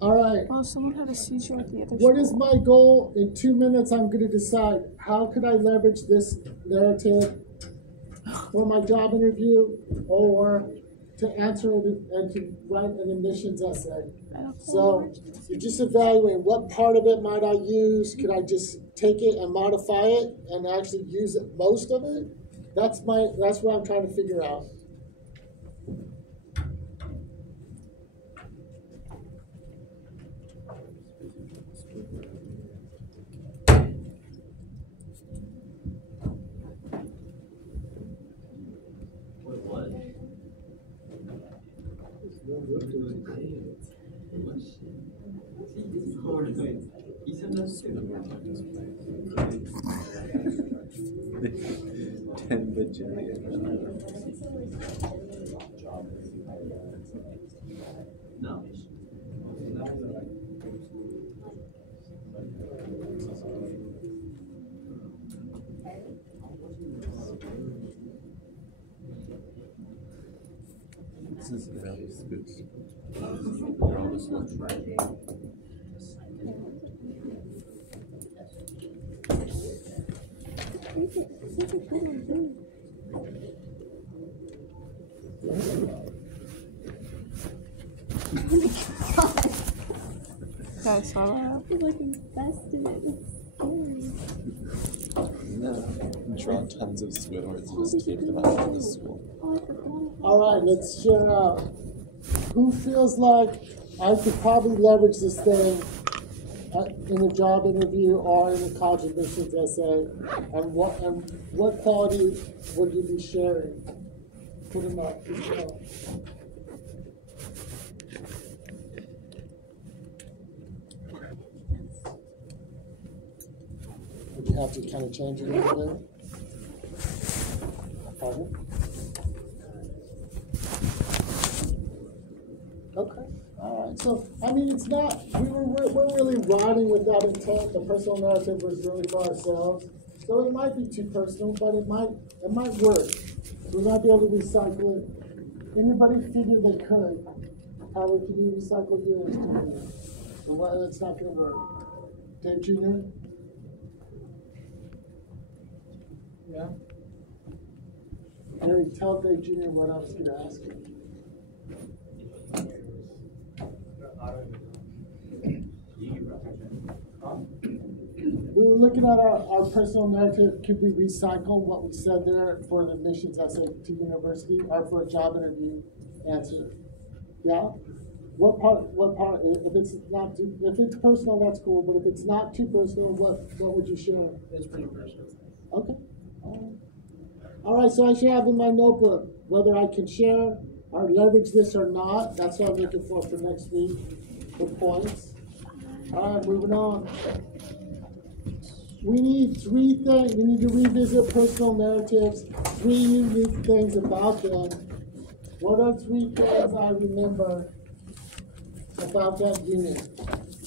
All right. Oh, someone had a seizure at the other What school. is my goal? In 2 minutes, I'm going to decide how could I leverage this narrative for my job interview or to answer and to write an admissions essay. So you just evaluate what part of it might I use. Could I just take it and modify it and actually use it, most of it? That's what I'm trying to figure out. No. This is really spooky. You're all just looking. I saw that. I feel like invested. It's scary. No. Draw tons of Squidwards and just take them out of the school. Oh, I forgot. All right, let's share out. Who feels like I could probably leverage this thing in a job interview or in a college admissions essay? And what quality would you be sharing? Put them up. Would you have to kind of change it a little bit? Pardon? Okay. All right. So, I mean, it's not, we're really writing with that intent. The personal narrative was really for ourselves. So it might be too personal, but it might work. We might be able to recycle it. Anybody figure they could? How can you recycle yours? Or why that's not going to work? Dave Jr.? Yeah? Harry, tell Dave Jr. what I was going to ask him. We were looking at our personal narrative. Could we recycle what we said there for the admissions essay to university or for a job interview answer? Yeah? What part, if it's personal, that's cool, but if it's not too personal, what would you share? It's pretty personal. Okay. All right, so I should have in my notebook whether I can share or leverage this or not. That's what I'm looking for next week for points. All right, moving on. We need 3 things. We need to revisit personal narratives, 3 unique things about them. What are 3 things I remember about that unit?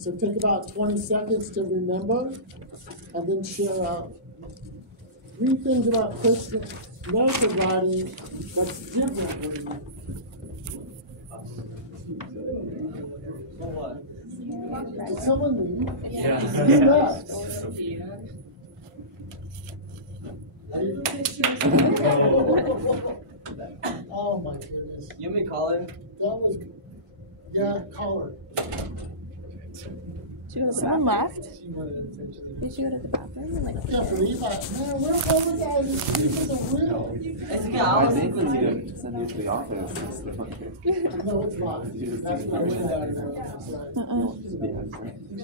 So take about 20 seconds to remember and then share out. 3 things about personal narrative writing that's different from you. Did someone leave? Yeah. Who left? Sophia. Oh my goodness. You may call him. That was, yeah, call her. Someone left? Did you go to the bathroom? Like, Jeffrey, man, where was I? This is a real. I think when you send you to the office, it's the No, it's not. That's not what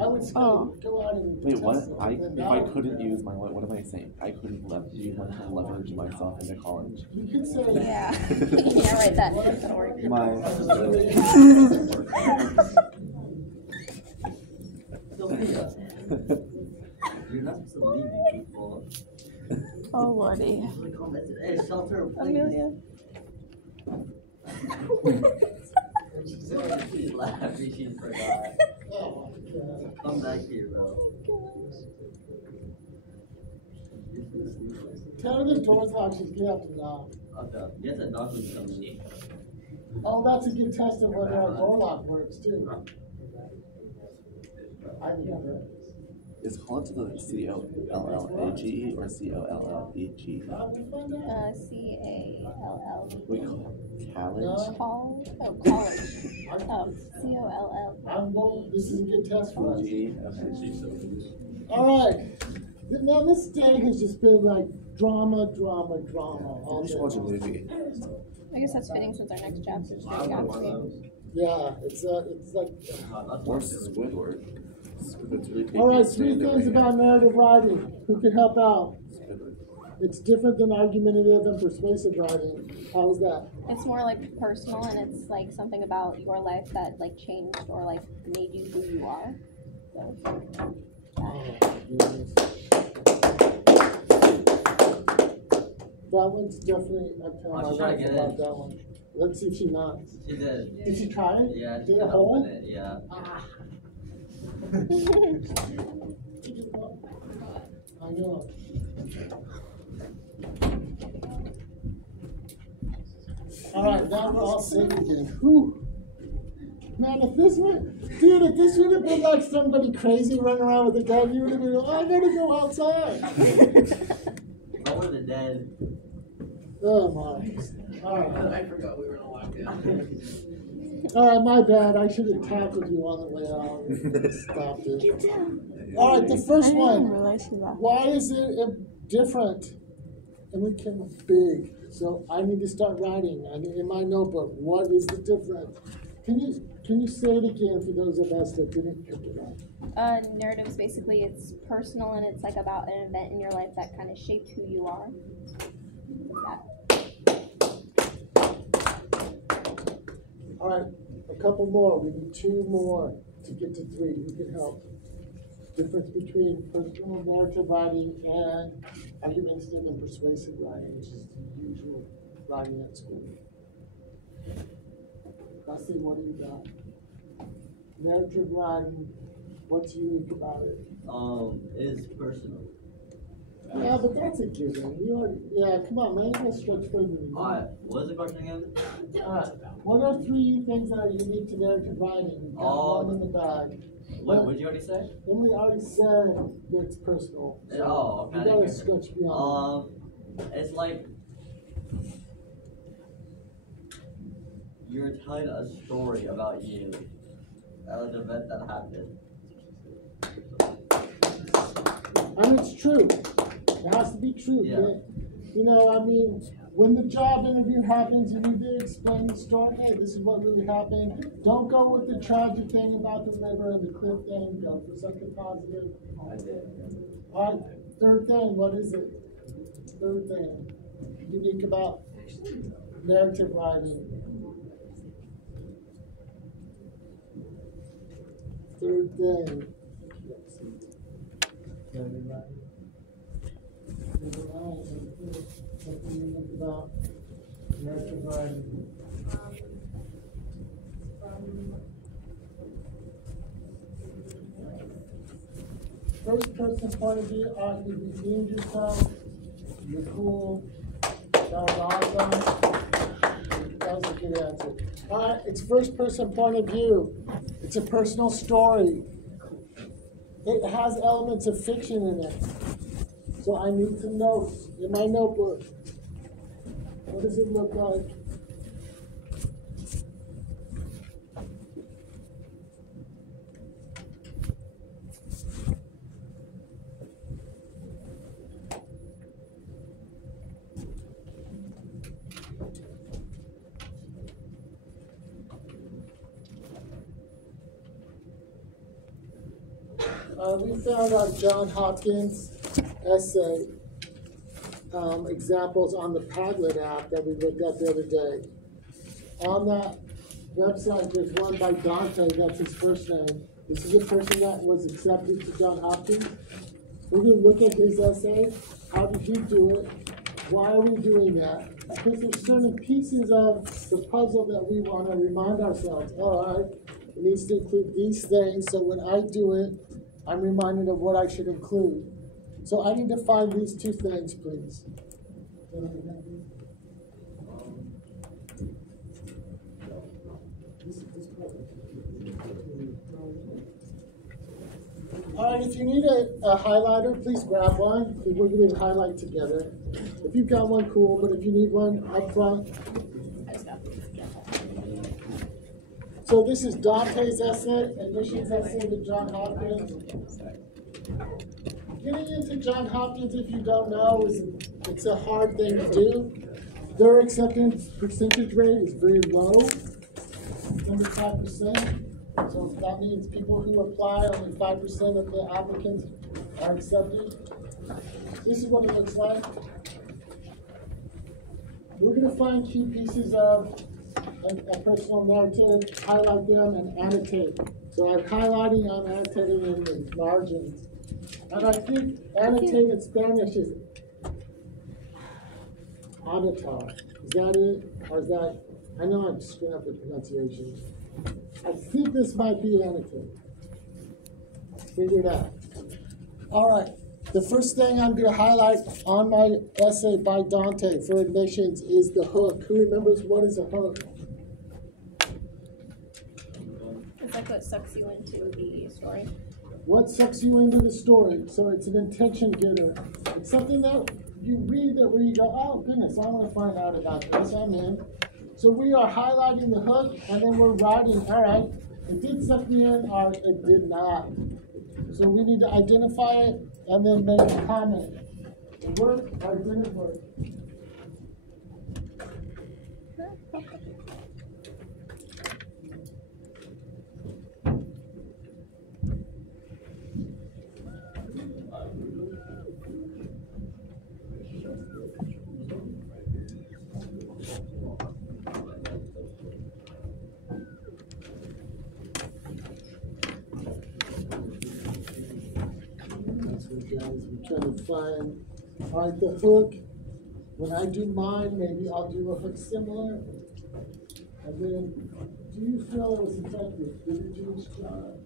I would go out and. Wait, what? If I couldn't use my, what am I saying? I couldn't use my leverage myself into college. You could say. yeah. Yeah, right, that'll work. You're not supposed to leave people. Oh, Lordy. Hey, shelter. Amelia. She's laughing. She forgot. Oh, God. Come back here, bro. Tell her the door's locked, she's gonna have to knock. Okay. Yes, a dog who's coming. Oh, that's a good test of whether our door lock works too. I think I'm right. Is Collegee the C-O-L-L-A-G-E or C-O-L-L-E-G? We'll find out. C-A-L-L. We call it college. College. C-O-L-L. I'm going, this is a good test for us. G. Okay. All right. Now this day has just been like drama all We day. should watch a movie. I guess that's fitting since our next chapter is I going want one of those. Yeah, it's like. Or Squidward. Squidward's really taking All right, a 3 stand over things here. about narrative writing. Who can help out? Squidward. It's different than argumentative and persuasive writing. How is that? It's more like personal, and it's like something about your life that like changed or like made you who you are. So, That one's definitely, I'm telling my She's trying wife to get about in. that one. Let's see if she nods. She did. Did she try it? Yeah, she Did it can hold? open it. Yeah. Ah. I know. All right, now we're all safe again. Whew. Man, if this would have been like somebody crazy running around with a gun, you would have been, oh, I gotta go outside. I would have dead. Oh my. All right. I forgot we were in a lockdown. All right, my bad. I should have tackled you on the way out and stopped it. All right, the I first didn't one. realize you laughed. Why is it different? And we came big, so I need to start writing. I need in my notebook. What is the difference? Can you say it again for those of us that didn't pick it up? narratives basically it's personal and it's like about an event in your life that kind of shaped who you are. All right, a couple more. We need 2 more to get to 3. Who can help? Difference between personal narrative writing and argumentative and persuasive writing, which is the usual writing at school. Rusty, what do you got? Narrative writing, what's unique about it? Is personal. Yeah, but that's a given. You already, yeah, come on, man, you gotta stretch further than that. Alright, what is the question again? Alright, what are 3 things that are unique to narrative writing? We've got one in the bag. What did you already say? Emily already said it's personal. So Oh, okay. you gotta stretch beyond. It's like you're telling a story about you, an event that happened. And it's true. It has to be true. Yeah. You know, I mean, when the job interview happens, you need to explain the story. Hey, this is what really happened. Don't go with the tragic thing about the liver and the cliff thing. Go for something positive. I did. All right, 3rd thing, what is it? 3rd thing, unique about narrative writing. 3rd thing. Let's see. Narrative writing. Something unique about narrative writing. First person point of view, you redeemed yourself, you're cool, that was awesome. That was a good answer. Alright, it's first person point of view. It's a personal story. It has elements of fiction in it. So I need some notes in my notebook. What does it look like? We found on John Hopkins' essay examples on the Padlet app that we looked at the other day. On that website, there's one by Dante, that's his first name. This is a person that was accepted to John Hopkins. We're going to look at his essay. How did he do it? Why are we doing that? Because there's certain pieces of the puzzle that we want to remind ourselves, all right, it needs to include these things, so when I do it, I'm reminded of what I should include. So I need to find these 2 things, please. This part. All right, if you need a highlighter, please grab one. We're going to highlight together. If you've got one, cool, but if you need one up front. So this is Dante's essay, admissions essay to Johns Hopkins. Getting into Johns Hopkins, if you don't know, it's a hard thing to do. Their acceptance percentage rate is very low, under 5%. So that means people who apply, only 5% of the applicants are accepted. This is what it looks like. We're going to find key pieces of a personal narrative, highlight them, and annotate. So I'm highlighting, I'm annotating in the margins. And I think annotate in Spanish is anotar. Is that it? Or is that, I know I'm screwing up the pronunciation. I think this might be annotate. Figure it out. All right. The first thing I'm going to highlight on my essay by Dante for admissions is the hook. Who remembers what is a hook? It's like what sucks you into the story. What sucks you into the story? So it's an intention getter. It's something that you read that where you go, oh goodness, I want to find out about this. I'm in. So we are highlighting the hook, and then we're writing, all right, it did suck me in, or it did not. So we need to identify it, and then make a comment. It worked or it didn't work. We're trying to find, all right, the hook. When I do mine, maybe I'll do a hook similar. And then, do you feel it was effective? Did it do its job?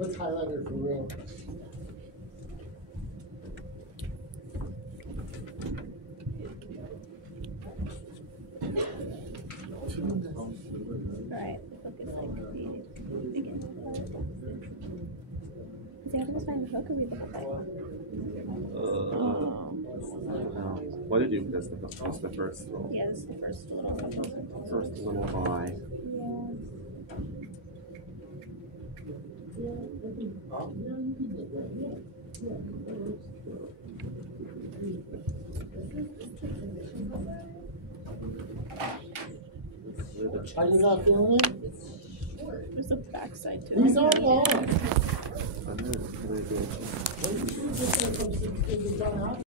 Let's highlight it for real. Alright, the hook is like created. Again. Is the other find the hook or read the whole thing? What did you do? That's the first roll. Yeah, this is the first little couple. First little lie. Are you not feeling it? There's a backside to These it. aren't long. I'm really good. What did you do from 16 to John Hopkins?